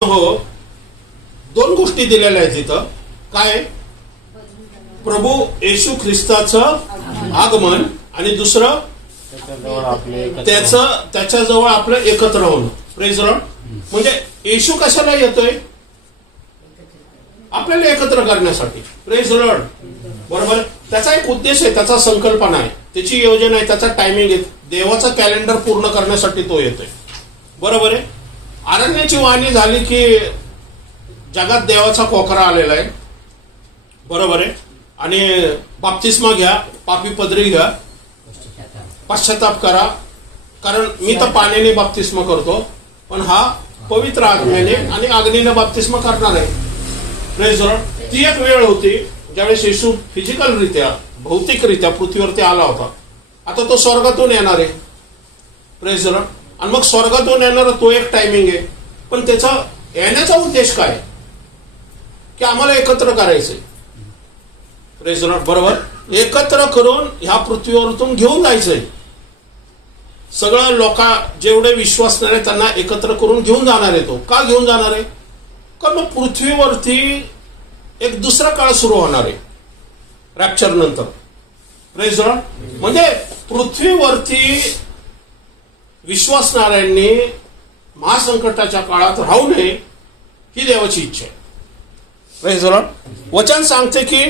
हो, दोन गोष्टी दिलेल्या आहेत इथं. काय? प्रभू येशू ख्रिस्ताचं आगमन आणि दुसरं त्याच्याजवळ आपलं एकत्र होणं. Praise Lord. म्हणजे येशू कशाला येतोय? आपल्याला एकत्र करण्यासाठी. Praise Lord. बरोबर. त्याचा एक उद्देश आहे, त्याचा संकल्पना आहे, त्याची योजना आहे, त्याचा टायमिंग आहे. देवाचं कॅलेंडर पूर्ण करण्यासाठी तो येतोय. बरोबर आहे. अरण्याची वाणी झाली की जगात देवाचा कोकरा आलेला आहे. बरोबर आहे. आणि बाप्तिस्मा घ्या, पापी पदरी घ्या, पश्चाताप करा, कारण मी तर पाण्याने बाप्तिस्मा करतो, पण हा पवित्र आत्म्याने आणि अग्नीने बाप्तिस्मा करणार आहे. Praise Lord. ती एक वेळ होती ज्यावेळेस येशू फिजिकलरित्या, भौतिकरित्या पृथ्वीवरती आला होता. आता तो स्वर्गातून येणार आहे. Praise Lord. आणि मग स्वर्गातून येणारा तो एक टायमिंग आहे, पण त्याचा येण्याचा उद्देश काय? की आम्हाला एकत्र करायचंय. Praise Lord. बरोबर. एकत्र करून ह्या पृथ्वीवरतून घेऊन जायचंय. सगळं लोक जेवढे विश्वासणारे त्यांना एकत्र करून घेऊन जाणार आहे. तो का घेऊन जाणार आहे? कारण मग पृथ्वीवरती एक दुसरा काळ सुरू होणार आहे रॅप्चर नंतर. Praise Lord. म्हणजे पृथ्वीवरती विश्वासणाऱ्यांनी महासंकटाच्या काळात राहू नये ही देवाची इच्छा आहे. Praise Lord. वचन सांगते की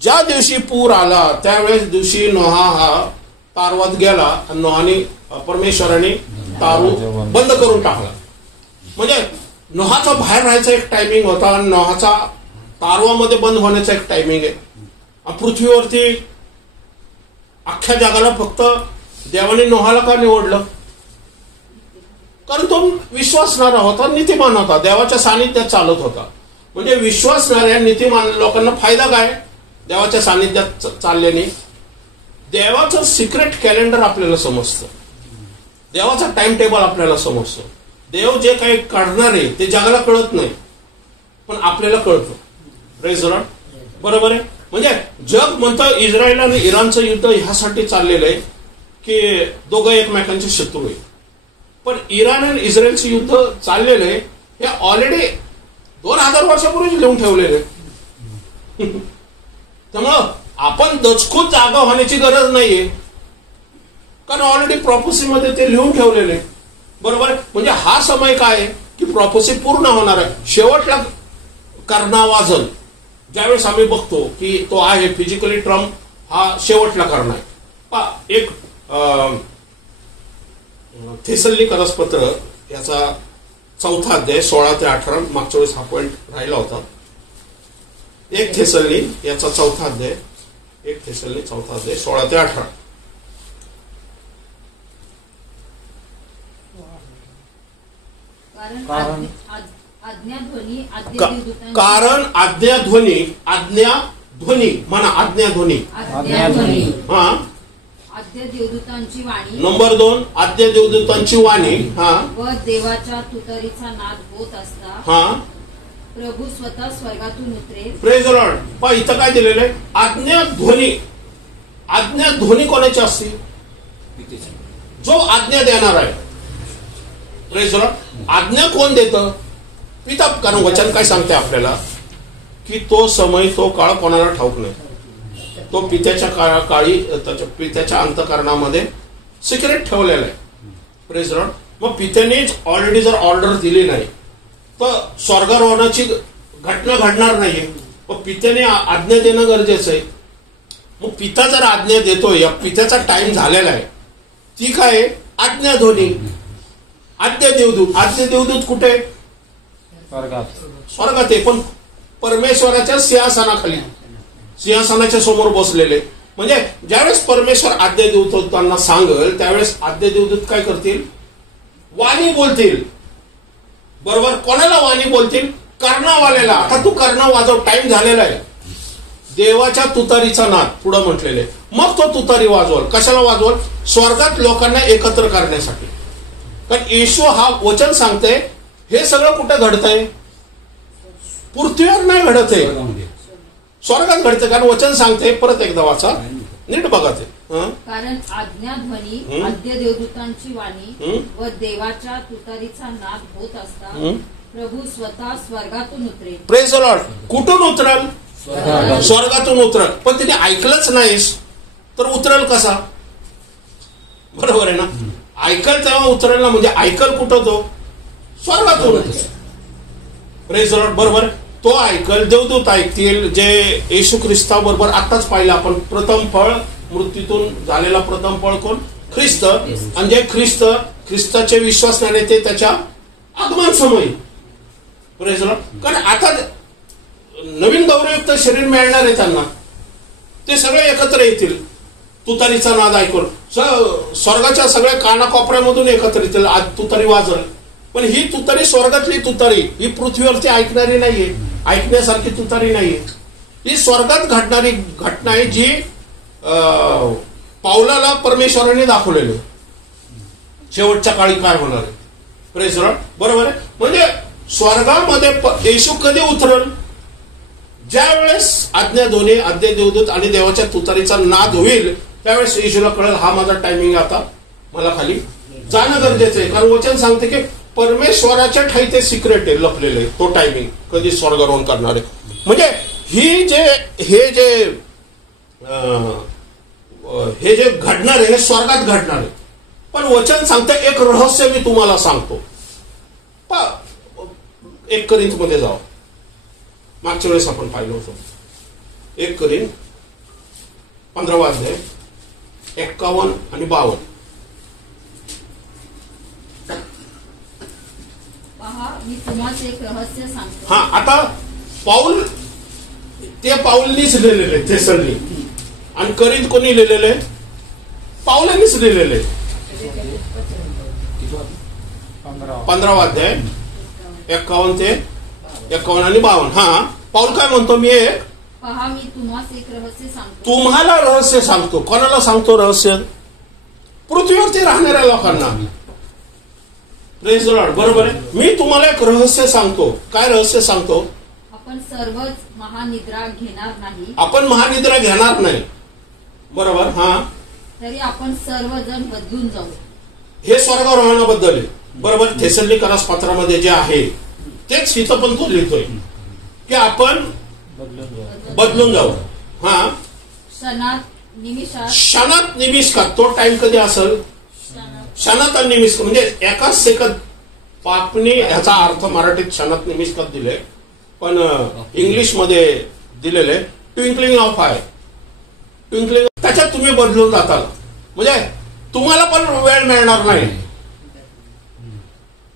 ज्या दिवशी पूर आला त्यावेळेस दिवशी नोहा हा तारवात गेला आणि नोहाने परमेश्वराने तारू बंद करून टाकला. म्हणजे नोहाचा बाहेर राहायचा एक टायमिंग होता आणि नोहाचा तारवामध्ये बंद होण्याचा एक टायमिंग आहे. पृथ्वीवरती अख्ख्या जगाला फक्त देवाने नोहाला का निवडलं? कारण तो विश्वासणारा होता, नीतिमान होता, देवाच्या सानिध्यात चालत होता. म्हणजे विश्वासणाऱ्या नीतिमान लोकांना फायदा काय? देवाच्या सानिध्यात चालल्याने देवाचं सिक्रेट कॅलेंडर आपल्याला समजतं, देवाचा टाइम टेबल आपल्याला समजतं. देव जे काही काढणार आहे ते जगाला कळत नाही, पण आपल्याला कळतं. Praise Lord. बरोबर आहे. म्हणजे जग म्हणतं इस्रायल आणि इराणचं युद्ध ह्यासाठी चाललेलं आहे की दोघं एकमेकांचे शत्रू आहे. पण इराण आणि इस्रायलचं युद्ध चाललेलं आहे हे ऑलरेडी 2000 वर्षापूर्वीच लिहून ठेवलेलं आहे. त्यामुळं आपण दचकून जागा होण्याची गरज नाहीये, कारण ऑलरेडी प्रॉफेसीमध्ये ते लिहून ठेवलेले आहे. बरोबर. म्हणजे हा समय काय आहे की प्रॉफेसी पूर्ण होणार आहे. शेवटला कर्णा वाजल ज्यावेळेस आम्ही बघतो की तो आहे फिजिकली ट्रम्प हा शेवटला कर्ण आहे. एक थेसल्ली करसपत्र याचा 4था अध्याय 16 ते 18 मागच्या वेळेस हा पॉइंट राहिला होता. एक थेसल्ली याचा 4था अध्याय, एक थेसल्ली 4था अध्याय 16 ते 18. कारण आज्ञाध्वनी म्हणा, आज्ञाध्वनी. हा. आद्य देवदूतांची वाणी. नंबर 2 आद्य देवदूतांची वाणी. हा. व देवाच्या तुतरीचा नाद होत असता हा प्रभू स्वतः स्वर्गातून उतरेल. Praise Lord. पहा इथं काय दिलेलं आहे? आज्ञाध्वनी. आज्ञाध्वनी कोणाची असते? जो आज्ञा देणार आहे. Praise Lord. आज्ञा कोण देतं? पिता. कारण वचन काय सांगते आपल्याला की तो समय, तो काळ कोणाला ठाऊक नाही. तो पित्याच्या काळी त्याच्या पित्याच्या अंतःकरणामध्ये सिक्रेट ठेवलेला आहे. Praise Lord. मग पित्यानेच ऑलरेडी जर ऑर्डर दिली नाही तर स्वर्गारोहणाची घटना घडणार नाहीये. मग पित्याने आज्ञा देणं गरजेचं आहे. मग पिता जर आज्ञा देतोय, या पित्याचा टाइम झालेला आहे, ती काय? आज्ञाध्वनी. आद्य देवदूत. आद्य देवदूत कुठे? स्वर्गात आहे, पण परमेश्वराच्या सिंहासनाखाली, सिंहासनाच्या समोर बसलेले. म्हणजे ज्यावेळेस परमेश्वर आद्य देवदूतांना सांगेल त्यावेळेस आद्य देवदूत काय करतील? वाणी बोलतील. बरोबर. कोणाला वाणी बोलतील? कर्णावाल्याला. आता तू कर्ण वाजव, टाइम झालेला आहे. देवाच्या तुतारीचा नाद पुढं म्हटलेले. मग तो तुतारी वाजवल. कशाला वाजवल? स्वर्गात लोकांना एकत्र करण्यासाठी. कारण येशू हा वचन सांगते हे सगळं कुठे घडतंय? पृथ्वीवर नाही घडत आहे, स्वर्गात घडते. कारण वचन सांगते, परत एकदा वाचा, नीट बघा ते. कारण आज्ञाध्वनी आद्य देवदूतांची वाणी व देवाच्या तुतारीचा नाद होत असता प्रभू स्वतः स्वर्गातून उतरेल. Praise the Lord. कुठून उतरल? स्वर्गातून उतरल. पण तिने ऐकलंच नाहीस तर उतरल कसा? बरोबर आहे ना. ऐकल तेव्हा उतरेल ना. म्हणजे ऐकल कुठं? तो स्वर्गातून. Praise the Lord. बरोबर. तो ऐकल, देवदूत ऐकतील. जे येशू ख्रिस्ताबरोबर आताच पाहिलं आपण, प्रथम फळ मृत्यूतून झालेला प्रथम फळ कोण? ख्रिस्त. आणि जे ख्रिस्ताचे विश्वासनाने ते त्याच्या आगमन समयी. Praise the Lord. कारण आता नवीन गौरवयुक्त शरीर मिळणार आहे त्यांना. ते सगळे एकत्र येतील तुतारीचा नाद ऐकून. स्वर्गाच्या सगळ्या कानाकोपऱ्यामधून एकत्र येतील. आज तुतारी वाजल. पण ही तुतारी स्वर्गातली तुतारी, ही पृथ्वीवरती ऐकणारी नाहीये. ऐकण्यासारखी तुतारी नाहीये. ही स्वर्गात घडणारी घटना आहे, जी पाऊलाला परमेश्वराने दाखवलेली. शेवटच्या काळी काय होणार आहे. Praise the Lord. बरोबर आहे. म्हणजे स्वर्गामध्ये येशू कधी उतरल? ज्या वेळेस आज्ञाध्वनी, आद्य देवदूत आणि देवाच्या तुतारीचा नाद होईल, त्यावेळेस येशूला कळेल हा माझा टायमिंग, आता मला खाली जाणं गरजेचं आहे. कारण वचन सांगते की परमेश्वराच्या ठाई ते सिक्रेट आहे, लपलेले. तो टायमिंग कधी स्वर्गारोहण करणार आहे. म्हणजे हे जे घडणार आहे हे स्वर्गात घडणार आहे. पण वचन सांगतं एक रहस्य मी तुम्हाला सांगतो. 1 कोरिंथ मध्ये जाऊ. मागच्या वेळेस आपण पाहिलं होतं. 1 कोरिंथ 15 अध्याय 51 आणि 52. पहा, मी तुम्हाला एक रहस्य सांगतो. हा, आता पाऊलनीच लिहिलेले थेसलनी. आणि करीत कोणी लिहिलेले? पाऊलांनीच लिहिलेले. 15 अध्याय 51 ते 51 आणि 52. हा, पाऊल काय म्हणतो? पहा, मी तुम्हाला एक रहस्य सांगतो. तुम्हाला रहस्य सांगतो. कोणाला सांगतो रहस्य? पृथ्वीवरती राहणाऱ्या लोकांना. Praise the Lord. बरोबर आहे. मी तुम्हाला एक रहस्य सांगतो. काय रहस्य सांगतो? आपण सर्वच महानिद्रा घेणार नाही. आपण महानिद्रा घेणार नाही. बरोबर. हा, तरी आपण सर्वजण बदलून जाऊ. हे स्वर्गारोहणाबद्दल आहे. बरोबर. थेसलोनिकरास पत्रामध्ये जे आहे तेच इथं पण तो लिहितोय की आपण बदलून जाऊ. हा, क्षणात निमिषकात. तो टाइम कधी असेल? क्षणात आणि निमिषकात. म्हणजे एकाच सेकंद. पापणी ह्याचा अर्थ मराठीत क्षणात निमिषकात दिले, पण इंग्लिश मध्ये दिलेले ट्विंकलिंग ऑफ आय. ट्विंकलिंग. त्याच्यात तुम्ही बदलून जाताल. म्हणजे तुम्हाला पण वेळ मिळणार नाही.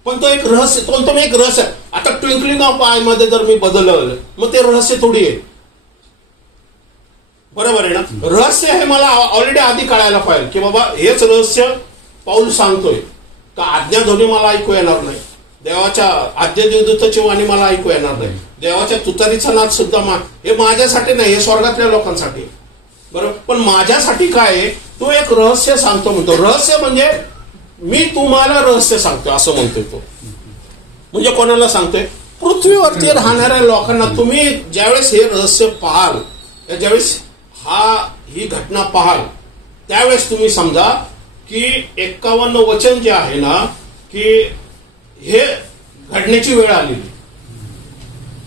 पण तो एक रहस्य. तो एक रहस्य. आता ट्विंकलिंग ऑफ आय मध्ये जर मी बदललं, मग ते रहस्य थोडी आहे. बरोबर आहे ना. रहस्य हे मला ऑलरेडी आधी कळायला पाहिजे की बाबा हेच रहस्य पाऊल सांगतोय का आज्ञाध्वनी मला ऐकू येणार नाही. देवाच्या आद्य देवदूताची वाणी मला ऐकू येणार नाही. देवाच्या तुतारीचा नाद सुद्धा हे माझ्यासाठी नाही, हे स्वर्गातल्या लोकांसाठी. बरोबर. पण माझ्यासाठी काय आहे? तो एक रहस्य सांगतो म्हणतो. रहस्य म्हणजे मी तुम्हाला रहस्य सांगतोय असं म्हणतोय तो. म्हणजे कोणाला सांगतोय? पृथ्वीवरती राहणाऱ्या लोकांना. तुम्ही ज्यावेळेस हे रहस्य पाहाल, ज्यावेळेस ही घटना पाहाल, त्यावेळेस तुम्ही समजा की 51 वचन जे आहे ना, की हे घडण्याची वेळ आलेली.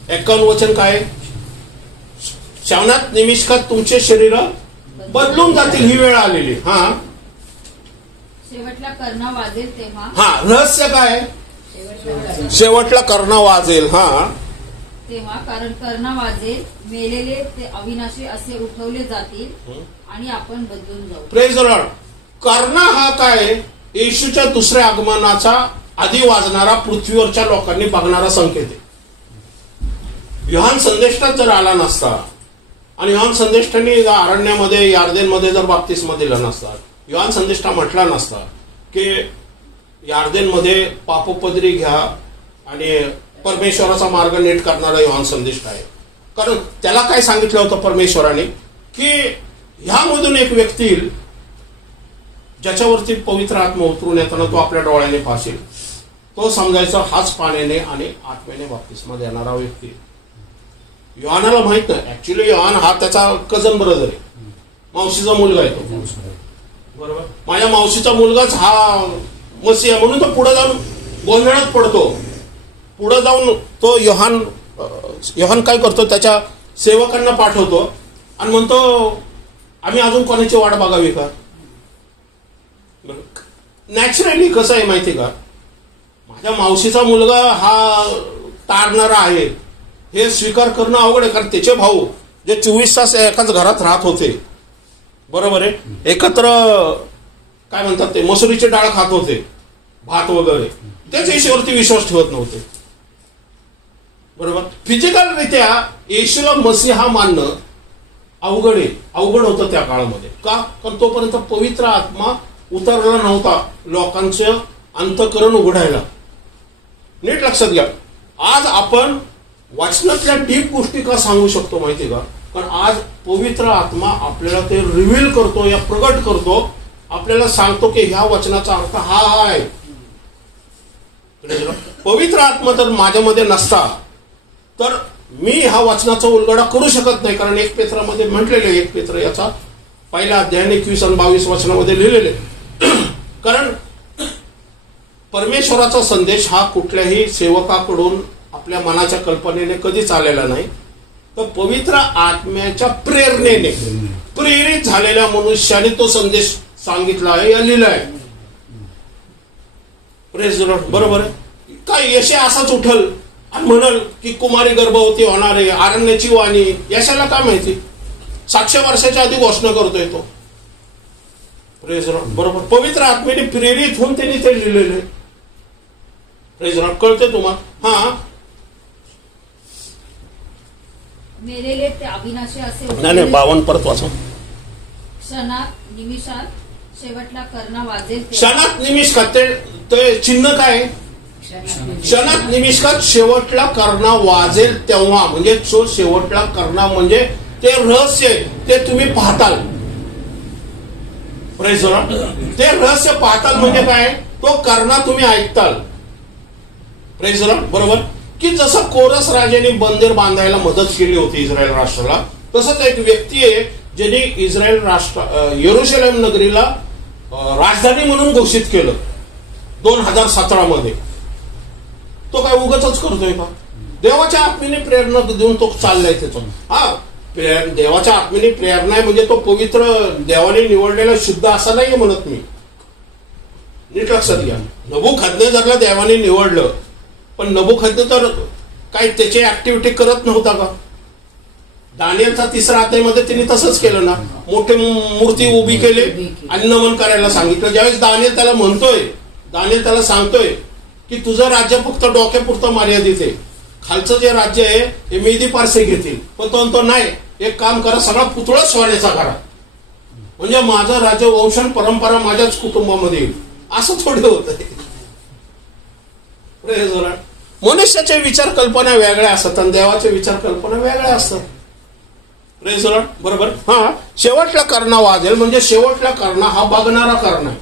51 वचन काय? क्षणात निमिषकात तुमचे शरीर बदलून जातील, ही वेळ आलेली. हा, शेवटला कर्ण वाजेल तेव्हा. हा, रहस्य काय? शेवटला कर्ण वाजेल. हा, तेव्हा. कारण कर्ण वाजेल, मेलेले ते अविनाशी असे उठवले जातील आणि आपण बदलून जाऊ. Praise the Lord. कर्ण हा काय? येशूच्या दुसऱ्या आगमनाचा आधी वाजणारा, पृथ्वीवरच्या लोकांनी बघणारा संकेत आहे. योहान संदेष्टात जर आला नसता आणि योहान संदेष्टाने अरण्यामध्ये यार्देनमध्ये जर बाप्तिस्मा दिला नसता, योहान संदेष्टा म्हटला नसता की यार्देनमध्ये पापोपदरी घ्या आणि परमेश्वराचा मार्ग नीट करणारा योहान संदेष्टा आहे. कारण त्याला काय सांगितलं होतं परमेश्वराने की ह्यामधून एक व्यक्ती येईल ज्याच्यावरती पवित्र आत्मा उतरून येताना तो आपल्या डोळ्याने पाहशील. तो समजायचा हाच पाण्याने आणि आत्म्याने बाप्तिस्मा देणारा व्यक्ती. योहानाला माहित नाही. ऍक्च्युली योहान हा त्याचा कझन ब्रदर आहे, मावशीचा मुलगा आहे तो. बरोबर. माझ्या मावशीचा मुलगाच हा मसीह म्हणून तो पुढे जाऊन गोंधळात पडतो. पुढे जाऊन तो योहान काय करतो, त्याच्या सेवकांना पाठवतो आणि म्हणतो आम्ही अजून कोणाची वाट बघावी का. नॅचरली कसं आहे माहिती का, माझ्या मावशीचा मुलगा हा तारणारा आहे हे स्वीकार करणं अवघड आहे. कारण त्याचे भाऊ जे 24 तास एकाच घरात राहत होते, बरोबर आहे, एकत्र काय म्हणतात ते मसुरीची डाळ खात होते, भात वगैरे, त्याच येशूवरती विश्वास ठेवत नव्हते. बरोबर. फिजिकल रित्या येशूला मसीहा मानणं अवघड होतं त्या काळामध्ये. का? कारण तोपर्यंत पवित्र आत्मा उतरला नव्हता लोकांचं अंतःकरण उघडायला. नीट लक्षात घ्या. आज आपण वाचनातल्या डीप गोष्टी का सांगू शकतो माहिती का, कारण आज पवित्र आत्मा आपल्याला ते रिव्हील करतो या प्रगट करतो, आपल्याला सांगतो की ह्या वचनाचा अर्थ हा आहे. पवित्र आत्मा जर माझ्यामध्ये नसता तर मी ह्या वचनाचा उलगडा करू शकत नाही. कारण 1 पेत्रामध्ये म्हटलेले, 1 पेत्र याचा पहिला अध्याय 21 आणि 22 वचनामध्ये लिहिलेले. कारण परमेश्वराचा संदेश हा कुठल्याही सेवकाकडून आपल्या मनाच्या कल्पनेने कधीच आलेला नाही, तर पवित्र आत्म्याच्या प्रेरणेने प्रेरित झालेल्या मनुष्याने तो संदेश सांगितला आहे या लिहिला आहे. Praise the Lord. बरोबर आहे. काय यशे असाच उठल आणि म्हणल की कुमारी गर्भवती होणार आहे, आरण्याची वाणी, यशाला काय माहिती, 700 वर्षाच्या आधी घोषणा करतोय तो. Praise the Lord. बरोबर. पवित्र आत्मेने प्रेरित होऊन त्यांनी ते लिहिलेले. Praise the Lord. कळते तुम्हाला? हा. मेलेले ते अविनाशी असे नाही 52 परत वाचा. क्षणात निमिषात शेवटला करणा वाजेल. क्षणात निमिषात ते चिन्ह काय? क्षणात निमिषात शेवटला करणा वाजेल तेव्हा, म्हणजे तो शेवटला करणा म्हणजे ते रहस्य आहे, ते तुम्ही पाहताल. Praise the Lord. ते रहस्य पाहताल म्हणजे काय? तो करणा तुम्ही ऐकताल. Praise the Lord. बरोबर. की जसं कोरस राजाने बंदर बांधायला मदत केली होती इस्रायल राष्ट्राला, तसंच एक व्यक्ती आहे ज्याने इस्रायल राष्ट्र यरुशलेम नगरीला राजधानी म्हणून घोषित केलं 2017 मध्ये. तो काय उगाचच करतोय का? देवाच्या आत्मेने प्रेरणा देऊन तो चाललाय त्याचा. हा, देवाच्या आत्मेने प्रेरणा आहे म्हणजे तो पवित्र देवाने निवडलेला शुद्ध असा नाहीये म्हणत मी. नीट लक्षात घ्या. नबूखदनेझरला देवाने निवडलं, पण नबूखदनेझर काय त्याची ऍक्टिव्हिटी करत नव्हता का? दानिएलचा 3रा अध्यायामध्ये त्यांनी तसंच केलं ना. मोठी मूर्ती उभी केली आणि नमन करायला सांगितलं. ज्यावेळेस दानिएल त्याला सांगतोय की तुझं राज्य फक्त डोक्यापुरतं मर्यादित आहे, खालचं जे राज्य आहे हे मेदी पारसे घेतील. पण तो नाही, एक काम करा, सगळा पुतळा सोन्याचा करा, म्हणजे माझं राज्य वंशन परंपरा माझ्याच कुटुंबामध्ये येईल. असं थोडे होत. मनुष्याचे विचार कल्पना वेगळ्या असतात आणि देवाचे विचार कल्पना वेगळ्या असतात. Praise the Lord. बरोबर. हा, शेवटला करणा वाजेल म्हणजे शेवटला करणा हा बघणारा करणा आहे.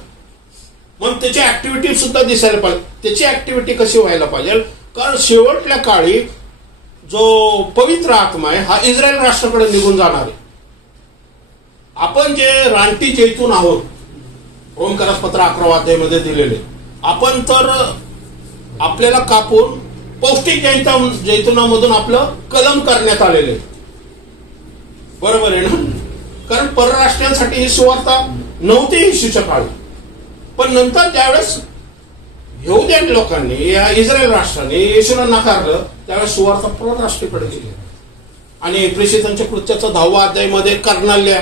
मग त्याची ऍक्टिव्हिटी सुद्धा दिसायला पाहिजे. त्याची ऍक्टिव्हिटी कशी व्हायला पाहिजे? कारण शेवटल्या काळी जो पवित्र आत्मा आहे हा इस्रायल राष्ट्राकडे निघून जाणार आहे. आपण जे रानटी जैतून आहोत, रोमकरासपत्र 11 अध्यायामध्ये दिलेले, आपण तर आपल्याला कापून पौष्टिक जैतुनामधून आपलं कलम करण्यात आलेले. बरोबर आहे ना? कारण परराष्ट्रीयांसाठी ही सुवार्ता नव्हती येशूच्या काळी. पण नंतर ज्यावेळेस यहुदी लोकांनी या इस्रायल राष्ट्राने येशूला नाकारलं, त्यावेळेस सुवार्ता परराष्ट्रीकडे गेली आणि प्रेषितांच्या कृत्याचा 10वा अध्यायामध्ये कर्णाल्या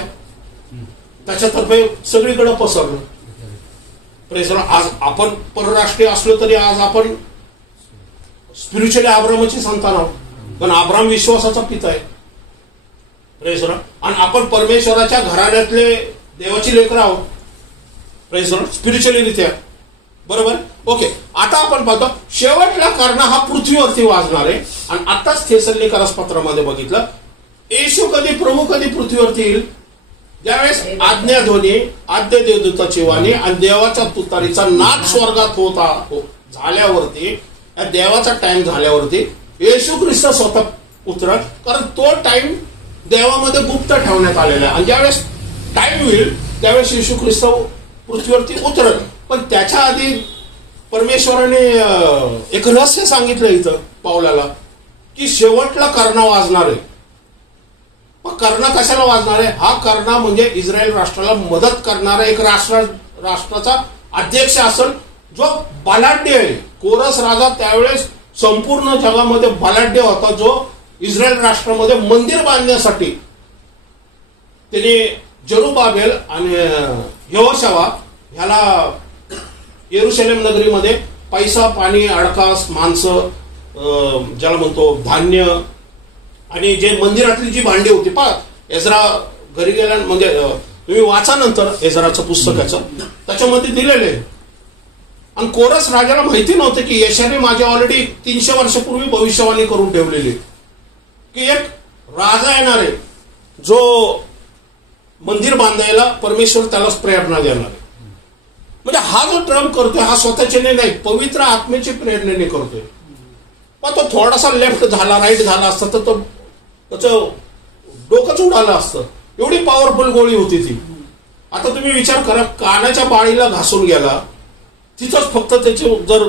त्याच्यातर्फे सगळीकडे पसरलं. प्रेस. आज आपण परराष्ट्रीय असलो तरी आज आपण स्पिरिच्युअली अब्राहमाची संतान आहोत, पण अब्राहम विश्वासाचा पिता आहे. प्रेस. आणि आपण परमेश्वराच्या घराण्यातले देवाची लेकरं आहोत. प्रेस. स्पिरिच्युअली रित्या. बरोबर. ओके. आता आपण पाहतो शेवटला करणा हा पृथ्वीवरती वाजणार आहे. आणि आताच थेसलोनिकरासपत्रामध्ये बघितलं, येशू प्रभू कधी पृथ्वीवरती येईल? ज्यावेळेस आज्ञाध्वनी, आद्य देवदूताची वाणी आणि देवाच्या तुतारीचा नाद स्वर्गात होता झाल्यावरती, देवाचा टाइम झाल्यावरती येशू ख्रिस्त स्वतः उतरत. कारण तो टाइम देवामध्ये गुप्त ठेवण्यात आलेला आहे आणि ज्यावेळेस टाइम होईल त्यावेळेस येशू ख्रिस्त पृथ्वीवरती उतरत. पण त्याच्या आधी परमेश्वराने एक रहस्य सांगितलं इथं पावलाला, की शेवटला कर्णा वाजणार आहे. मग कर्णा कशाला वाजणार आहे? हा कर्णा म्हणजे इस्रायल राष्ट्राला मदत करणारा एक राष्ट्राचा अध्यक्ष असेल, जो बलाढ्य आहे. कोरस राजा त्यावेळेस संपूर्ण जगामध्ये बलाढ्य होता, जो इस्रायल राष्ट्रामध्ये मंदिर बांधण्यासाठी त्याने जरुबाबेल आणि यहोशवा ह्याला येरुशलेम नगरीमध्ये पैसा, पाणी, अडकास, माणसं, ज्याला म्हणतो धान्य आणि जे मंदिरातली जी भांडी होती पहा, एजरा घरी गेल्या म्हणजे तुम्ही वाचा नंतर एजराचं पुस्तकाचं, त्याच्यामध्ये दिलेले. आणि कोरस राजाला माहिती नव्हतं की यशाने माझ्या ऑलरेडी 300 वर्षापूर्वी भविष्यवाणी करून ठेवलेली, की एक राजा येणार आहे जो मंदिर बांधायला परमेश्वर त्यालाच प्रेरणा देणार आहे. म्हणजे हा जो ट्रम्प करतोय हा स्वतःच्याने नाही, पवित्र आत्मेची प्रेरणेने करतोय. पण तो थोडासा लेफ्ट झाला, राईट झाला असता तर तो त्याचं डोकंच उडालं असतं. एवढी पॉवरफुल गोळी होती ती. आता तुम्ही विचार करा, कानाच्या बाळीला घासून गेला, तिथंच फक्त त्याची जर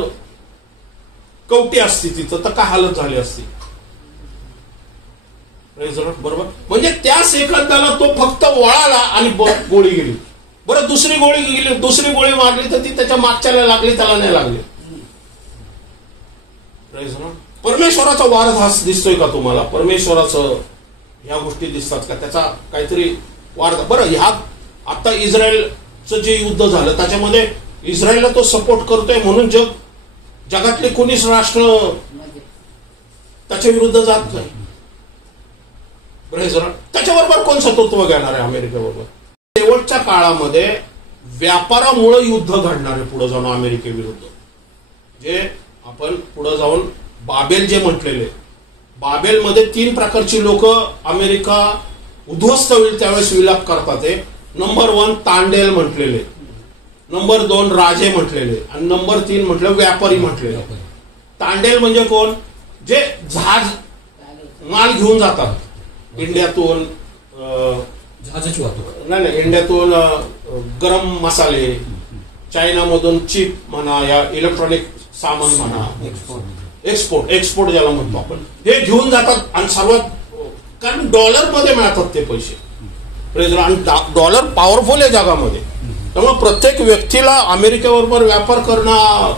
कवटी असती तिथं तर काय हालत झाली असती. बरोबर, म्हणजे त्या सेकंदाला तो फक्त वळाला आणि गोळी गेली. बरं, दुसरी गोळी गेली, दुसरी गोळी मारली तर ती त्याच्या मागच्याला लागली, त्याला नाही लागली. परमेश्वराचा वारधास दिसतोय का तुम्हाला? परमेश्वराचं ह्या गोष्टी दिसतात का? त्याचा काहीतरी वारधा. बरं, ह्या आता इस्रायलचं जे युद्ध झालं त्याच्यामध्ये इस्रायलला तो सपोर्ट करतोय म्हणून जगातले कोणीच राष्ट्र त्याच्या विरुद्ध जात नाही. त्याच्याबरोबर कोण सतत्व घेणार आहे अमेरिकेबरोबर? शेवटच्या काळामध्ये व्यापारामुळे युद्ध घडणार आहे पुढे जाऊन अमेरिकेविरुद्ध. जे आपण पुढे जाऊन बाबेल जे म्हटलेले, बाबेलमध्ये 3 प्रकारची लोक अमेरिका उद्ध्वस्त होईल त्यावेळेस विलाप करतात. नंबर 1 तांडेल म्हटलेले, नंबर 2 राजे म्हटलेले आणि नंबर 3 म्हटलं व्यापारी म्हटलेले. तांडेल म्हणजे कोण? जे जहाज माल घेऊन जातात इंडियातून, नाही इंडियातून गरम मसाले, चायनामधून चिप म्हणा या इलेक्ट्रॉनिक सामान म्हणा, एक्सपोर्ट ज्याला म्हणतो आपण, हे घेऊन जातात. आणि सर्वात कारण डॉलरमध्ये मिळतात ते पैसे, आणि डॉलर पॉवरफुल आहे जगामध्ये. त्यामुळे प्रत्येक व्यक्तीला अमेरिकेबरोबर व्यापार करणं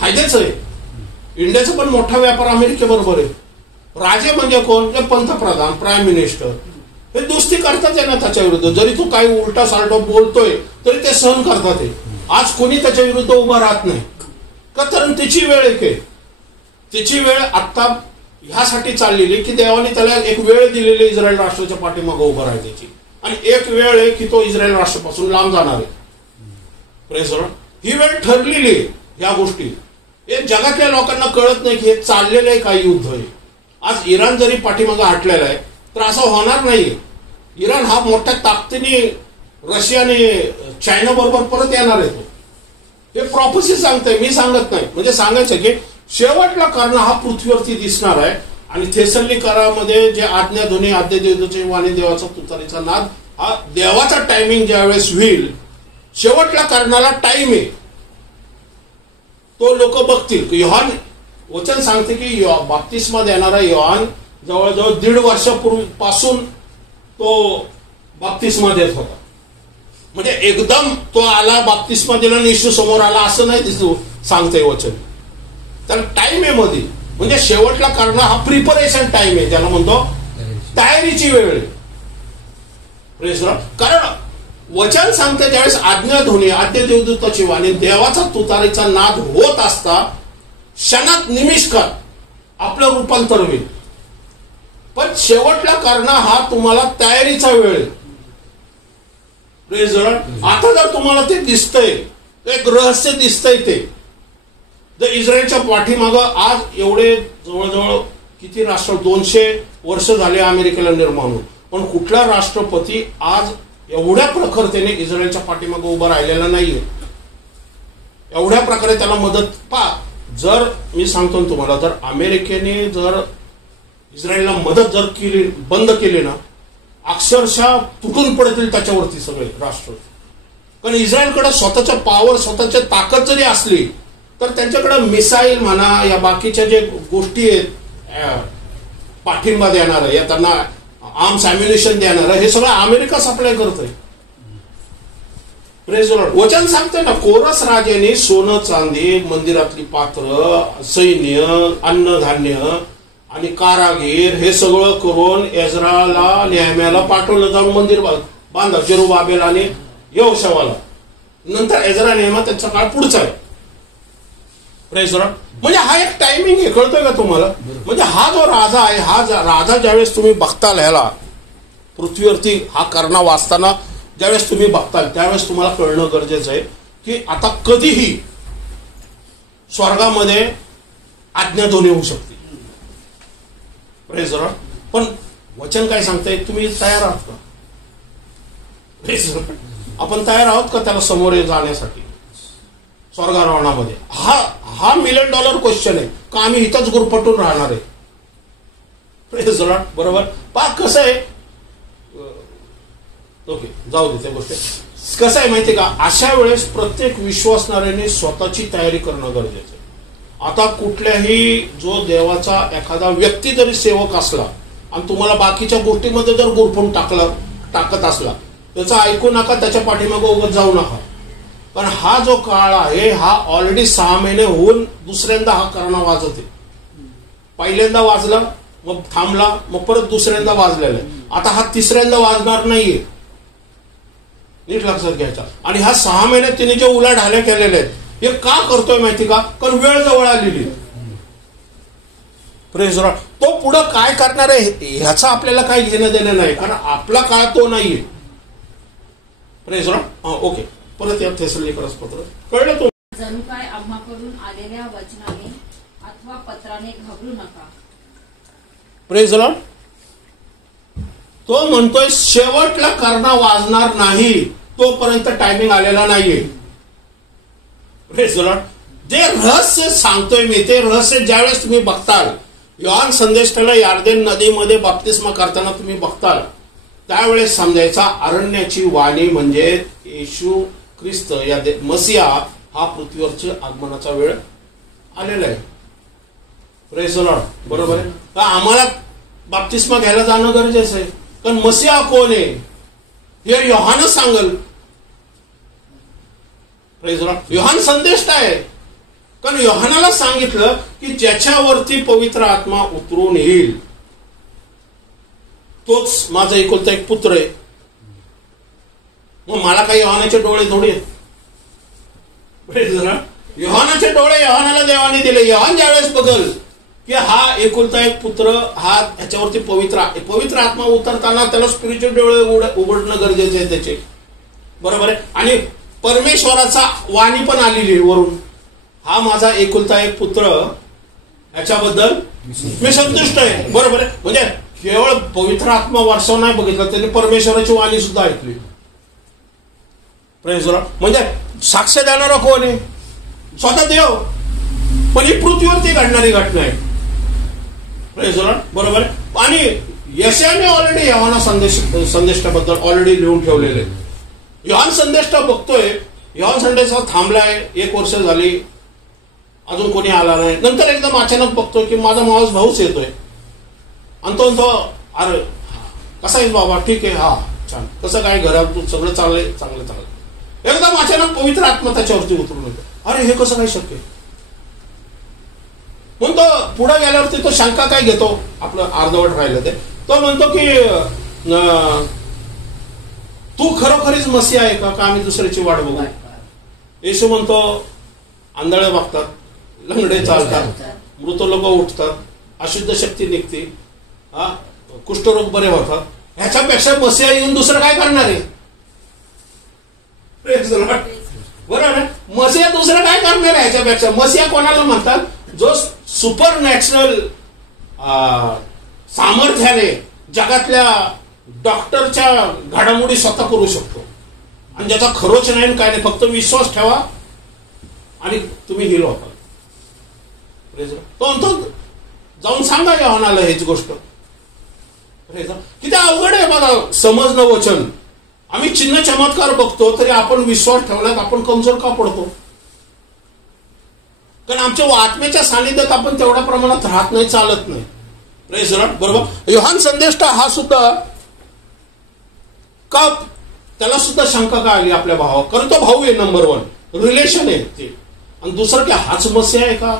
फायद्याचं आहे. इंडियाचा पण मोठा व्यापार अमेरिकेबरोबर आहे. राजे म्हणजे कोण? पंतप्रधान, प्राईम मिनिस्टर. हे दोस्ती करतात ना त्याच्या विरुद्ध. जरी तो काही उलटा सालटा बोलतोय तरी ते सहन करतात. आज कोणी त्याच्या विरुद्ध उभा राहत नाही का? कारण त्याची वेळ आहे. त्याची वेळ आता ह्यासाठी चाललेली की देवाने त्याला एक वेळ दिलेली इस्रायल राष्ट्राच्या पाठीमागे उभं राहायची त्याची, आणि एक वेळ आहे की तो इस्रायल राष्ट्रापासून लांब जाणार आहे. ही वेळ ठरलेली आहे. ह्या गोष्टी हे जगातल्या लोकांना कळत नाही की हे चाललेलं आहे काही युद्ध आहे. आज इराण जरी पाठीमागे हटलेला आहे तर असं होणार नाही. इराण हा मोठ्या ताकदीने रशियाने चायना बरोबर परत येणार आहे. हे प्रॉफेसी सांगतंय, मी सांगत नाही. म्हणजे सांगायचं की शेवटला कारण हा पृथ्वीवरती दिसणार आहे. आणि थेसलोनिकरामध्ये जे आज्ञाध्वनी आद्यदेवतेचे वाणी देवाचा तुतारीचा नाद, हा देवाचा टायमिंग ज्यावेळेस होईल, शेवटल्या कारणाला टाइम आहे, तो लोक बघतील. योहान वचन सांगते की बाप्तिस्मा देणारा योहान जवळजवळ 1.5 वर्षापूर्वीपासून तो बाप्तिस्मा देत होता. म्हणजे एकदम तो आला, बाप्तिस्मा दिला आणि येशू समोर आला असं नाही दिसतो, सांगते वचन. तर टाइम आहे मध्ये. म्हणजे शेवटला कारण हा प्रिपरेशन टाइम आहे, ज्याला म्हणतो तयारीची वेळ आहे. कारण वचन सांगते ज्यावेळेस आज्ञाध्वनी आद्य देवदूताची वाणी देवाचा तुतारीचा नाद होत असता क्षणात निमिषकात आपलं रूपांतर होईल. पण शेवटला कारण हा तुम्हाला तयारीचा वेळ आहे. आता जर तुम्हाला ते दिसतंय, एक रहस्य दिसतंय, ते जर इस्रायलच्या पाठीमागं आज एवढे जवळजवळ किती राष्ट्र, 200 वर्ष झाले अमेरिकेला निर्माण होऊन, पण कुठला राष्ट्रपती आज एवढ्या प्रखरतेने इस्रायलच्या पाठीमागे उभा राहिलेला नाहीये. एवढ्या प्रकारे त्याला मदत जर मी सांगतो तुम्हाला, जर अमेरिकेने जर इस्रायलला मदत जर केली, बंद केली ना, अक्षरशः तुटून पडतील त्याच्यावरती सगळे राष्ट्र. कारण इस्रायलकडे स्वतःच्या पॉवर, स्वतःच्या ताकद जरी असली तर त्यांच्याकडे मिसाईल म्हणा या बाकीच्या जे गोष्टी आहेत पाठिंबा देणार या त्यांना आर्म्स अम्युनिशन देणार हे सगळं अमेरिका सप्लाय करतोय. Praise the Lord. वचन सांगतंय ना, कोरस राजाने सोनं चांदी मंदिरातली पात्र सैन्य अन्नधान्य आणि कारागीर हे सगळं करून एजराला नेहम्याला पाठवलं जाऊन मंदिर बांधा जेरुबाबेल आणि यहोशवाला. नंतर एजरा नेहमा त्यांचा काळ पुढचा आहे. Praise the Lord. म्हणजे हा एक टायमिंग आहे, कळतोय का तुम्हाला? म्हणजे हा जो राजा आहे हा राजा ज्यावेळेस तुम्ही बघताल ह्याला पृथ्वीवरती हा करणा वाचताना ज्यावेळेस तुम्ही बघताल त्यावेळेस तुम्हाला कळणं गरजेचं आहे की आता कधीही स्वर्गामध्ये आज्ञाध्वनी होऊ शकते. Praise the Lord. पण वचन काय सांगताय, तुम्ही तयार आहात का? Praise the Lord. आपण तयार आहोत का त्याला समोर जाण्यासाठी स्वर्गारोहणामध्ये? हा $1 मिलियन क्वेश्चन आहे का आम्ही इथंच गुरफटून राहणार आहे? Praise the Lord. बरोबर. पाक कसं आहे, ओके जाऊ दे त्या गोष्टी. कसं आहे माहितीये का, अशा वेळेस प्रत्येक विश्वासणाऱ्याने स्वतःची तयारी करणं गरजेचं आहे. आता कुठल्याही जो देवाचा एखादा व्यक्ती जरी सेवक असला आणि तुम्हाला बाकीच्या गोष्टीमध्ये जर गुरफून टाकत असला त्याचं ऐकू नका, त्याच्या पाठीमागं उगाच जाऊ नका. पण हा जो काळ आहे हा ऑलरेडी 6 महिने होऊन दुसऱ्यांदा हा करणा वाजत आहे. पहिल्यांदा वाजला मग थांबला मग परत दुसऱ्यांदा वाजलेला आहे. आता हा तिसऱ्यांदा वाजणार नाहीये, नीट लक्षात घ्यायचा. आणि ह्या 6 महिन्यात तिने जे उलाढाल्या केलेल्या आहेत हे का करतोय माहिती का? कारण वेळ जवळ आलेली. Praise the Lord. तो पुढं काय करणार आहे ह्याचा आपल्याला काही घेणं देणं नाही, कारण आपला काळ तो नाहीये. Praise the Lord. ओके परत या थेसलोनिकस पत्र कळलं तो. जणू काय आम्हाकडून आलेल्या वचनाने अथवा पत्राने घाबरू नका. Praise the Lord. तो म्हणतोय शेवटला करणा वाजणार नाही तोपर्यंत टायमिंग आलेला नाहीये. Praise the Lord. जे रहस्य सांगतोय मी ते रहस्य ज्यावेळेस तुम्ही बघताल, योहान संदेष्टाला यार्देन नदीमध्ये बाप्तिस्मा करताना तुम्ही बघताल त्यावेळेस समजायचा अरण्याची वाणी म्हणजे येशू ख्रिस्त या मसिया हा पृथ्वीवरच्या आगमनाचा वेळ आलेला आहे. Praise the Lord. बरोबर आहे. तर आम्हाला बाप्तिस्मा घ्यायला जाणं गरजेचं आहे, कारण मसिया कोण आहे हे योहानच सांगल. Praise the lord. योहान संदेष्टा आहे, कारण योहानाला सांगितलं की ज्याच्यावरती पवित्र आत्मा उतरून येईल तोच माझा एकुलता एक पुत्र आहे. मग मला काही योहानाचे डोळे थोडे आहेत. योहानाचे डोळे योहानाला देवाने दिले. योहान ज्यावेळेस बघल की हा एकुलता एक पुत्र हा ह्याच्यावरती पवित्र आत्मा उतरताना त्याला स्पिरिच्युअल डोळे उघडणं गरजेचे आहे त्याचे. बरोबर आहे. आणि परमेश्वराचा वाणी पण आलेली वरून, हा माझा एकुलता एक पुत्र ह्याच्याबद्दल मी संतुष्ट आहे. बरोबर आहे. म्हणजे केवळ पवित्र आत्मा वर्षाव नाही बघितलं, त्यांनी परमेश्वराची वाणी सुद्धा ऐकली. Praise the Lord. म्हणजे साक्ष देणारा कोण आहे? स्वतः देव. पण ही पृथ्वीवरती घडणारी घटना आहे. Praise the Lord. बरोबर आहे. आणि यशाने ऑलरेडी योहाना संदेष्टाबद्दल ऑलरेडी लिहून ठेवलेले आहे. योहान संदेष्टा बघतोय, योहान संदेष्टा थांबलाय 1 वर्ष झाली अजून कोणी आला नाही. नंतर एकदम अचानक बघतोय की माझा मावस भाऊच येतोय आणि तो अरे कसा आहे बाबा? ठीक आहे. हा छान. कसं काय घरात सगळं चांगलं चांगलं. एकदम अचानक पवित्र आत्मा त्याच्यावरती उतरून येतो. अरे हे कसं काय शक्य? म्हणून तो पुढे गेल्यावरती तो शंका काय घेतो, आपलं अर्धवट राहिलं ते. तो म्हणतो की तू खरोखरीच मसीहा आहे का आम्ही दुसऱ्याची वाट बघू? येशू म्हणतो आंधळे बघतात, लंगडे चालतात, मृत लोक उठतात, अशुद्ध शक्ती निघते, कुष्ठरोग बरे होतात. ह्याच्यापेक्षा मसीहा येऊन दुसरं काय करणार आहे? बरोबर. मसीहा दुसरं काय करणार आहे ह्याच्यापेक्षा? मसीहा कोणाला म्हणतात? जो सुपर नॅचरल सामर्थ्याने जगातल्या डॉक्टरच्या घडामोडी स्वतः करू शकतो आणि ज्याचा खरोच नाही काय नाही, फक्त विश्वास ठेवा आणि तुम्ही हिरो होता. तो म्हणतो जाऊन सांगा योहानाला हेच गोष्ट. किती अवघड आहे बघा समजणं वचन. आम्ही चिन्ह चमत्कार बघतो तरी आपण विश्वास ठेवल्यात आपण कमजोर का पडतो? कारण आमच्या आत्म्याच्या सानिध्यात आपण तेवढ्या प्रमाणात राहत नाही, चालत नाही. Praise the Lord. बरोबर. योहान संदेष्टा हा सुद्धा का त्याला सुद्धा शंका का आली आपल्या भावावर, कारण तो भाऊ आहे नंबर 1, रिलेशन आहे ते, आणि दुसरं काय हाच मस्या आहे का,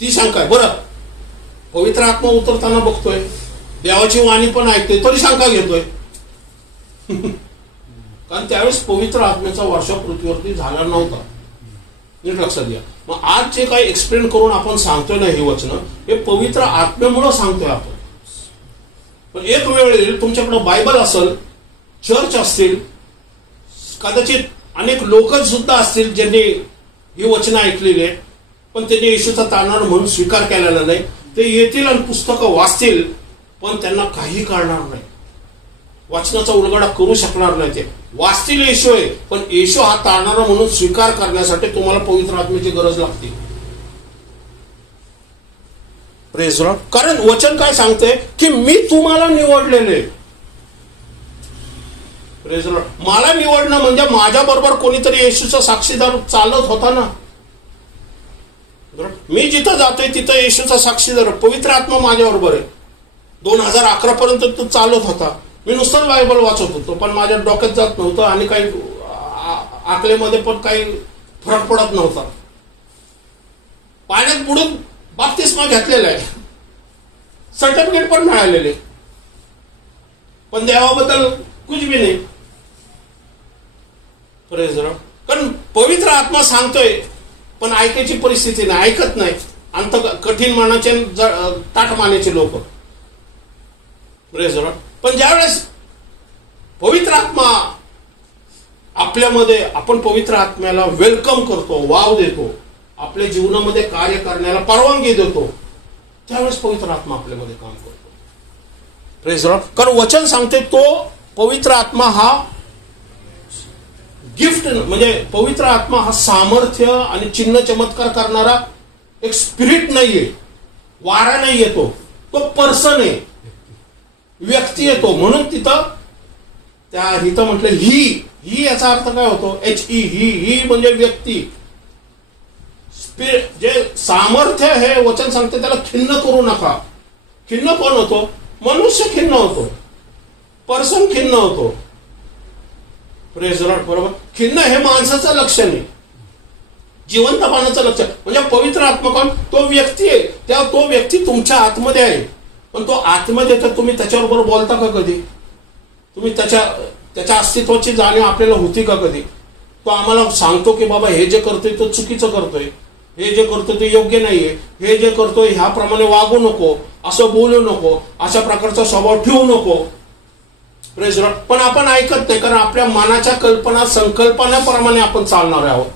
ती शंका आहे. बरं, पवित्र आत्मा उतरताना बघतोय, देवाची वाणी पण ऐकतोय, तरी शंका घेतोय. कारण त्यावेळेस पवित्र आत्म्याचा वर्षा पृथ्वीवरती झाला नव्हता. नीट लक्षात घ्या. मग आज जे काही एक्सप्लेन करून आपण सांगतोय ना ही वचनं, हे पवित्र आत्म्यामुळे सांगतोय आपण. पण एक वेळ येईल तुमच्याकडे बायबल असेल, चर्च असतील, कदाचित अनेक लोक सुद्धा असतील ज्यांनी ही वचनं ऐकलेली आहे, पण त्यांनी येशूचा तारणार म्हणून स्वीकार केलेला नाही. ते येतील आणि पुस्तकं वाचतील, पण त्यांना काही कळणार नाही, वाचनाचा उलगडा करू शकणार नाही. ते वाचतील येशू आहे, पण येशू हा तारणारा म्हणून स्वीकार करण्यासाठी तुम्हाला पवित्र आत्म्याची गरज लागते. Praise the Lord. कारण वचन काय सांगते की मी तुम्हाला निवडलेले. Praise the Lord. मला निवडणं म्हणजे माझ्या बरोबर कोणीतरी येशूचा साक्षीदार चालत होता ना. मी जिथं जातोय तिथं येशूचा साक्षीदार पवित्र आत्मा माझ्या बरोबर आहे. 2011 पर्यंत तो चालत होता. मी नुसतं बायबल वाचत होतो, पण माझ्या डोक्यात जात नव्हतं आणि काही आकलेमध्ये पण काही फरक पडत नव्हता. पाण्यात बुडून बाप्तिस्मा घेतलेला आहे, सर्टिफिकेट पण मिळालेले, पण देवाबद्दल कुछ भी नाही. Praise the Lord. कारण पवित्र आत्मा सांगतोय, पण ऐकायची परिस्थिती नाही, ऐकत नाही. अंत कठीण मानाचे, ताठ मानाचे लोक. Praise the Lord. पण ज्यावेळेस पवित्र आत्मा आपल्यामध्ये, आपण पवित्र आत्म्याला वेलकम करतो, वाव देतो, आपल्या जीवनामध्ये कार्य करण्याला परवानगी देतो, त्यावेळेस पवित्र आत्मा आपल्यामध्ये काम करतो. Praise the Lord. कारण वचन सांगते तो पवित्र आत्मा हा गिफ्ट, म्हणजे पवित्र आत्मा हा सामर्थ्य आणि चिन्ह चमत्कार करणारा एक स्पिरिट नाहीये, वारा नाहीये, तो पर्सन आहे, व्यक्ती येतो. म्हणून तिथं म्हटलं ही याचा अर्थ काय होतो, HE, ही म्हणजे व्यक्ती. जे सामर्थ्य हे वचन सांगते त्याला खिन्न करू नका. खिन्न कोण होतो? मनुष्य खिन्न होतो, पर्सन खिन्न होतो. Praise the Lord. बरोबर. खिन्न हे माणसाचं लक्षण आहे, जिवंतपणाचं लक्षण. म्हणजे पवित्र आत्मा कोण? तो व्यक्ती आहे. त्या तो व्यक्ती तुमच्या आतमध्ये आहे, पण तो आतमध्ये तर तुम्ही त्याच्याबरोबर बोलता का कधी? तुम्ही त्याच्या अस्तित्वाची जाणीव आपल्याला होती का कधी? तो आम्हाला सांगतो की बाबा हे जे करतोय तो चुकीचं करतोय, हे जे करतोय ते योग्य नाहीये, हे जे करतोय ह्याप्रमाणे वागू नको, असं बोलू नको, अशा प्रकारचा स्वभाव ठेवू नको. Praise the Lord. पण आपण ऐकत नाही, कारण आपल्या मनाच्या कल्पना संकल्पनाप्रमाणे आपण चालणार आहोत.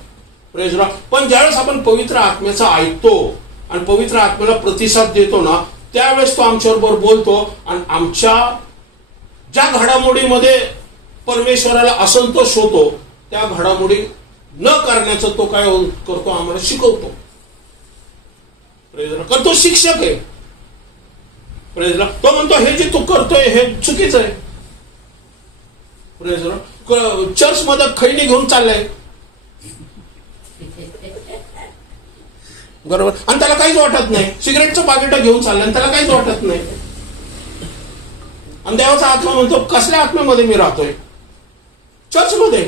Praise the Lord. पण ज्यावेळेस आपण पवित्र आत्म्याचं ऐकतो आणि पवित्र आत्म्याला प्रतिसाद देतो ना, त्यावेळेस तो आमच्याबरोबर बोलतो आणि आमच्या ज्या घडामोडीमध्ये परमेश्वराला असंतोष होतो त्या घडामोडी न करण्याचं तो काय करतो, आम्हाला शिकवतो. Praise the Lord. कारण तो शिक्षक आहे. Praise the Lord. तो म्हणतो हे जे तू करतोय हे चुकीचं आहे. Praise the Lord. चर्च मध्ये खैनी घेऊन चाललाय, बरोबर, आणि त्याला काहीच वाटत नाही. सिगरेटचं पाकिट घेऊन चाललंय आणि त्याला काहीच वाटत नाही. आणि देवाचा आत्मा म्हणतो कसल्या आत्म्यामध्ये मी राहतोय? चर्चमध्ये.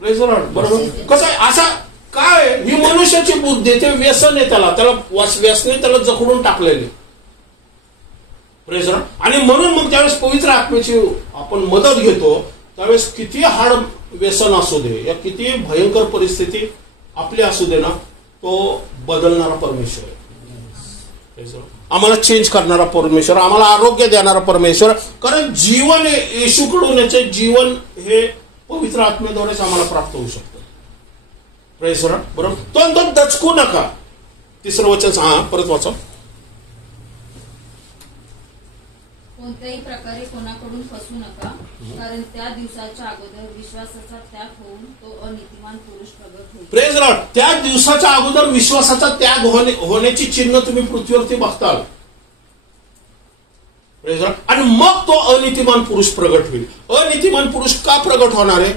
Praise the Lord. बरोबर. कसं आहे? असा काय ही मनुष्याची बुद्धी, ते व्यसन आहे, त्याला व्यसने त्याला जखडून टाकलेले. Praise the Lord. आणि म्हणून मग ज्यावेळेस पवित्र आत्म्याची आपण मदत घेतो त्यावेळेस किती हाड व्यसन असू दे या किती भयंकर परिस्थिती आपली असू दे ना, तो बदलणारा परमेश्वर आहे. आम्हाला चेंज करणारा परमेश्वर, आम्हाला आरोग्य देणारा परमेश्वर. कारण जीवन येशूकडून याचे जीवन हे पवित्र आत्म्याद्वारेच आम्हाला प्राप्त होऊ शकतं. Praise the Lord. बरोबर. तो दचकू नका. तिसरं वचन परत वाचा. कोणत्याही प्रकारे कोणाकडून फसू नका, कारण त्या दिवसाच्या अगोदर विश्वासाचा त्याग होऊन तो अनीतिमान पुरुष प्रगट होईल. Praise the Lord. त्या दिवसाच्या अगोदर विश्वासाचा त्याग होण्याची चिन्ह तुम्ही पृथ्वीवरती बघताल. Praise the Lord. आणि मग तो अनीतिमान पुरुष प्रगट होईल. अनीतिमान पुरुष का प्रगट होणार आहे?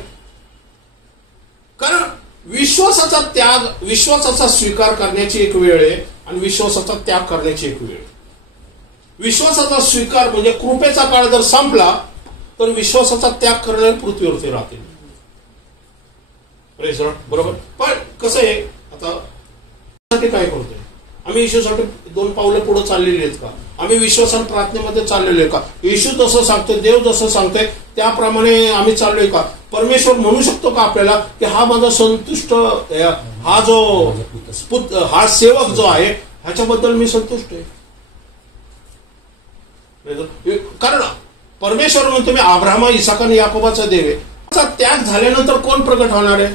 कारण विश्वासाचा त्याग, विश्वासाचा स्वीकार करण्याची एक वेळ आहे आणि विश्वासाचा त्याग करण्याची एक वेळ. विश्वासाचा स्वीकार म्हणजे कृपेचा काळ जर संपला तर विश्वासाचा त्याग करणारे पृथ्वीवरती राहतील. बरोबर. पण कसं आहे आता काय करतोय आम्ही? येशूसाठी 2 पावलं पुढे चाललेली आहेत का? आम्ही विश्वासाने प्रार्थनेमध्ये चाललेलो आहे का? येशू जसं सांगतोय, देव जसं सांगतोय त्याप्रमाणे आम्ही चाललोय का? परमेश्वर म्हणू शकतो का आपल्याला की हा माझा संतुष्ट, हा जो हा सेवक जो आहे ह्याच्याबद्दल मी संतुष्ट आहे? कारण परमेश्वर म्हणतो मी अब्राहमा, इसाक आणि याकोबाचा देव आहे. त्याग झाल्यानंतर कोण प्रगट होणार आहे?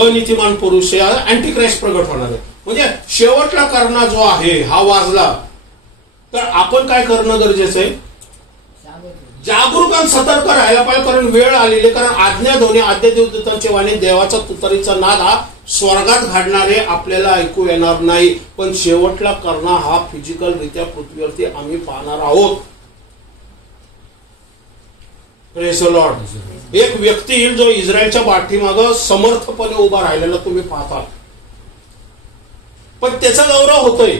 अनितिमान पुरुष, अँटी क्राइस्ट प्रगट होणार आहे. म्हणजे शेवटला करणा जो आहे हा वाजला तर आपण काय करणं गरजेचं आहे? जागरूक आणि सतर्क राहायला पाहिजे. कारण वेळ आलेली. कारण आज्ञा ध्वनी, आद्य देवदूतांची वाणी, देवाचा तुतारीचा नाद हा स्वर्गात घडणारे आपल्याला ऐकू येणार नाही. पण शेवटला करणा हा फिजिकल रित्या पृथ्वीवरती आम्ही पाहणार आहोत. Praise the Lord. एक व्यक्ती येईल जो इस्रायलच्या पाठीमागं समर्थपणे उभा राहिलेला तुम्ही पाहता. पण त्याचा गौरव होतोय.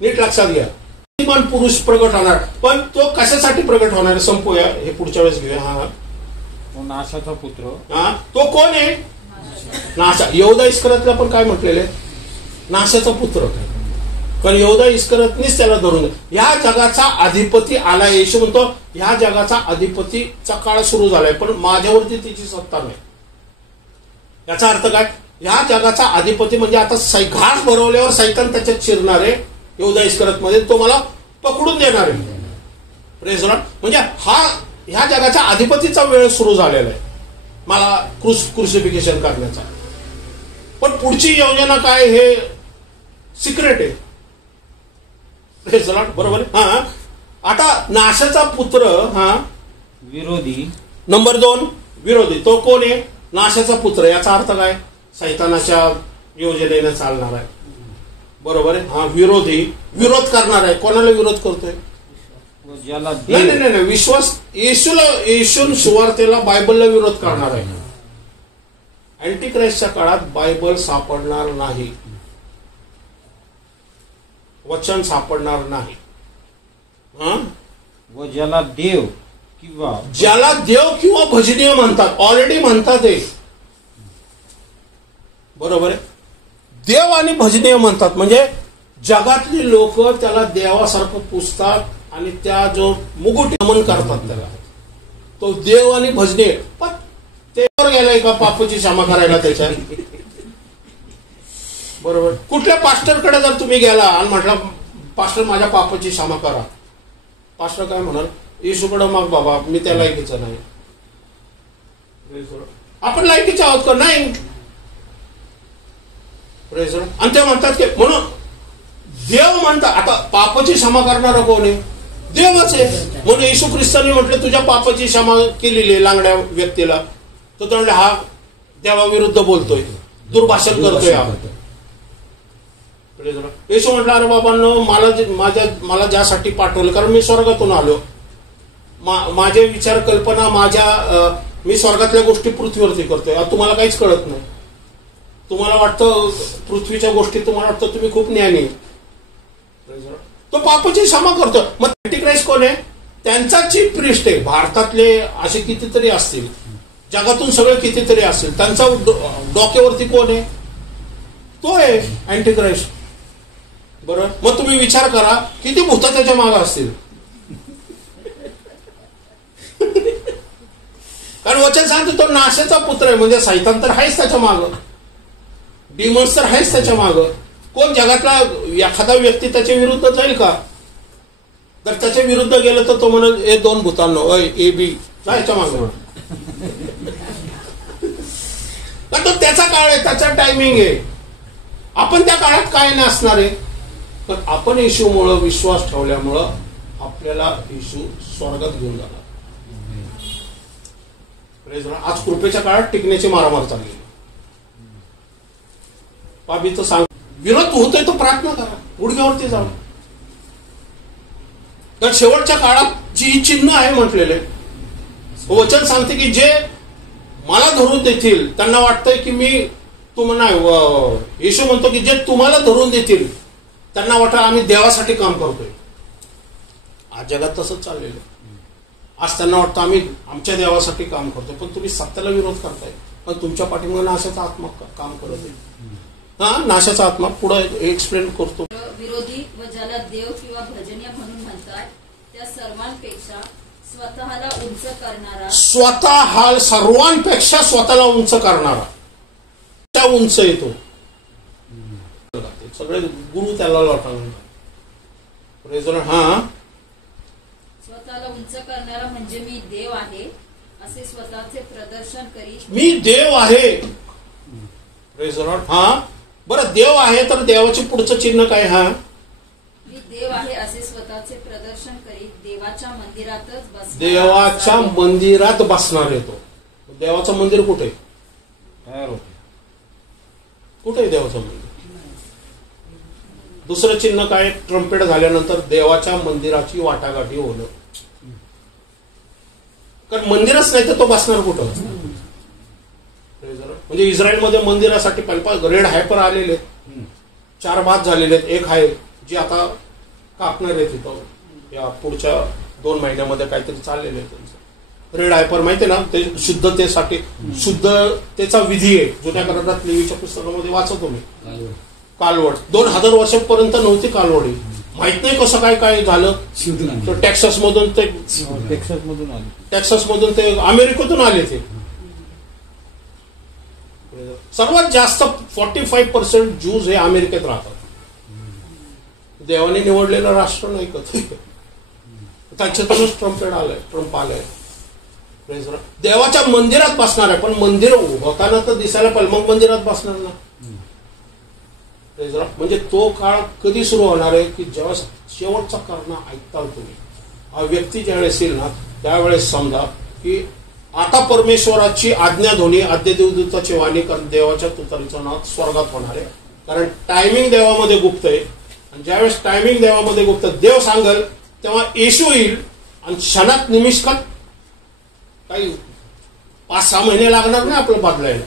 नीट लक्षात घ्या. नीतिमान पुरुष प्रगट होणार. पण तो कशासाठी प्रगट होणार? संपूया, हे पुढच्या वेळेस घेऊया. हा नाशाचा पुत्र. हा तो कोण आहे? नाशा. यहूदा इस्करियोतला पण काय म्हटलेले? नाशाचा पुत्र. पण यहूदा इस्करियोतनीच त्याला धरून ह्या जगाचा अधिपती आला. येशू म्हणतो ह्या जगाचा अधिपतीचा काळ सुरू झालाय पण माझ्यावरती तिची सत्ता नाही. याचा अर्थ काय? ह्या जगाचा अधिपती म्हणजे आता घास भरवल्यावर सैतान त्याच्यात शिरणार आहे. यहूदा इस्करियोत मध्ये तो मला पकडून देणार आहे. Praise the Lord. म्हणजे हा ह्या जगाच्या अधिपतीचा वेळ सुरू झालेला आहे मला क्रुसिफिकेशन करण्याचा. पण पुढची योजना काय हे सिक्रेट आहे. Praise the Lord. बरोबर आहे. हा आता नाशाचा पुत्र हा विरोधी. नंबर 2 विरोधी. तो कोण आहे? नाशाचा पुत्र. याचा अर्थ काय? सैतानाच्या योजनेने चालणार आहे. बरोबर आहे. हा विरोधी, विरोध करणार आहे. कोणाला विरोध करतोय? नाही. विश्वास येशून सुवार्तेला, बायबलला विरोध करणार आहे. अँटी क्राइस्टच्या काळात बायबल सापडणार नाही, वचन सापडणार नाही. व ज्याला देव किंवा भजनीय म्हणतात, ऑलरेडी म्हणतात ते. बरोबर आहे. देव आणि भजनीय म्हणतात म्हणजे जगातली लोक त्याला देवासारखं पुजतात आणि त्या जो मुकुट नमन करतात त्याला, तो देव आणि भजनीय. पण त्यावर गेलाय का पापाची क्षमा करायला त्याच्या? बरोबर. कुठल्या पास्टरकडे जर तुम्ही गेला आणि म्हटलं पास्टर माझ्या पापाची क्षमा करा, पास्टर काय म्हणाल? येशूकडे माग बाबा, मी त्या लायकीचा नाही. आपण लायकीचे आहोत का? नाही. आणि ते म्हणतात की म्हणून देव म्हणतात. आता पापाची क्षमा करणारा कोण आहे? देवच आहे. म्हणून येशू ख्रिस्तांनी म्हटलं तुझ्या पापाची क्षमा केलेली आहे लांगड्या व्यक्तीला. तर तो म्हणले हा देवाविरुद्ध बोलतोय, दुर्भाषण करतोय. येशू म्हटलं अरे बाबांनो मला ज्यासाठी पाठवलं, कारण मी स्वर्गातून आलो, माझे विचार कल्पना मी स्वर्गातल्या गोष्टी पृथ्वीवरती करतोय. तुम्हाला काहीच कळत नाही. तुम्हाला वाटतं पृथ्वीच्या गोष्टी, तुम्हाला वाटतं तुम्ही खूप ज्ञानी. तो पापाची क्षमा करतो. मग अँटी क्राइस्ट कोण आहे? त्यांचा चीफ प्रिस्ट आहे. भारतातले असे कितीतरी असतील, जगातून सगळे कितीतरी असतील, त्यांचा डोक्यावरती कोण आहे? तो आहे अँटी क्राइस्ट. बरोबर. मग तुम्ही विचार करा किती भूत त्याच्या मागे असतील. कारण वचन सांगतो तो नाशाचा पुत्र आहे. म्हणजे सैतान तर आहेच त्याच्या मागं, डिमन्स तर आहेच त्याच्या मागं. कोण जगातला एखादा व्यक्ती त्याच्या विरुद्ध जाईल का? जर त्याच्या विरुद्ध गेलं तर तो म्हणेल ए 2 भूतांनो ए बी जायच्या मागं. तो त्याचा काळ आहे, त्याचा टायमिंग आहे. आपण त्या काळात काय नसणार आहे. पण आपण येशूमुळं विश्वास ठेवल्यामुळं आपल्याला येशू स्वर्गात घेऊन जाणार. आज कृपेच्या काळात टिकण्याची मारामार चालली. पाबीचं सांग विरोध होतोय तो प्रार्थना करा, गुडघ्यावरती जाऊन. तर शेवटच्या काळात जी चिन्ह आहे म्हटलेले, वचन सांगते की जे मला धरून देतील, त्यांना वाटतंय की मी येशू म्हणतो की जे तुम्हाला धरून देतील त्यांना वाटतं आम्ही देवासाठी काम करतोय. आज जगात तसंच चाललेलं आहे. आज त्यांना वाटतं आम्ही आमच्या देवासाठी काम करतोय, पण तुम्ही सत्याला विरोध करताय. पण तुमच्या पाठीमागे नाशाचा आत्मा काम करत आहे. नाशाचा आत्मा पुढे एक्सप्लेन करतो. विरोधी व ज्याला देव किंवा भजनीय म्हणून म्हणतात त्या सर्वांपेक्षा स्वतःला उंच करणारा, स्वतः सर्वांपेक्षा स्वतःला उंच करणारा, त्या उंच येतो. सगळे गुरु त्याला लोटांगण. स्वतःला उंच करणारा म्हणजे मी देव आहे असे स्वतःचे प्रदर्शन करीत. मी देव आहे. बरं, देव आहे तर देवाचे पुढचं चिन्ह काय? मी देव आहे असे स्वतःचे प्रदर्शन करीत देवाच्या मंदिरातच बसणार. देवाच्या मंदिरात बसणार येतो. देवाचं मंदिर कुठे तयार होते. कुठे आहे देवाचं मंदिर? दुसरं चिन्ह काय? ट्रम्पेट झाल्यानंतर देवाच्या मंदिराची वाटाघाटी होणं. कारण मंदिरच नाही तर तो बसणार कुठं? म्हणजे इस्रायलमध्ये मंदिरासाठी रेड हायपर आलेले 4 बाद झालेले आहेत. एक आहे जी आता कापणार आहे तिथं, या पुढच्या 2 महिन्यामध्ये काहीतरी चाललेलं आहे त्यांचं. रेड हायपर माहिती ना, ते शुद्धतेसाठी, शुद्धतेचा विधी आहे. जुन्या करारात लेवीच्या पुस्तकामध्ये वाचतो मी. कालवड 2000 वर्षापर्यंत नव्हती कालवडी. माहित नाही कसं काय काय झालं. तर टेक्सास मधून ते अमेरिकेतून आले. ते सर्वात जास्त 45% ज्यूज हे अमेरिकेत राहतात. देवाने निवडलेलं राष्ट्र नाही का? त्याच्यातूनच ट्रम्प आलाय. देवाच्या मंदिरात बसणार आहे. पण मंदिर होताना तर दिसायला पाहिजे, मग मंदिरात बसणार ना. म्हणजे तो काळ कधी सुरू होणार आहे की जेव्हा शेवटचा करणं ऐकताल तुम्ही. हा व्यक्ती ज्यावेळेस येईल ना त्यावेळेस समजा की आता परमेश्वराची आज्ञाध्वनी आद्यदेवदूताची वाणी, कारण देवाच्या तुतारीचं नाव स्वर्गात होणार आहे. कारण टायमिंग देवामध्ये गुप्त आहे. आणि ज्यावेळेस टायमिंग देवामध्ये गुप्त देव सांगल तेव्हा येशू येईल आणि क्षणात निमिषकात काही 5-6 महिने लागणार नाही आपलं बदलायला.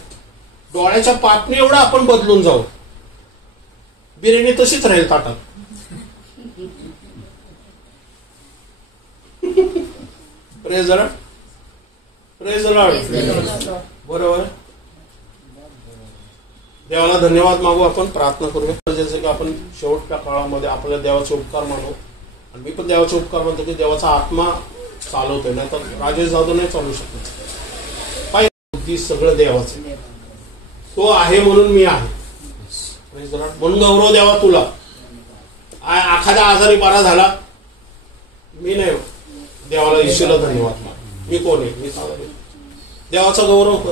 डोळ्याच्या पापणी एवढं आपण बदलून जाऊ. बिर्याणी तशीच राहील ताटात. Praise the Lord. बरोबर. देवाला धन्यवाद मागू. आपण प्रार्थना करूया. जसे की आपण शेवटच्या काळामध्ये आपल्या देवाचे उपकार मानू. आणि मी पण देवाचे उपकार मानतो की देवाचा आत्मा चालवतोय, नाही तर राजेश जाधव नाही चालू शकत. पाहिजे सगळं देवाचं. तो आहे म्हणून मी आहे. म्हणून गौरव द्यावा तुला. एखादा आजारी बरा झाला, मी नाही, देवाला येशूला धन्यवाद मान. मी कोण आहे? मी देवाचा गौरव कर.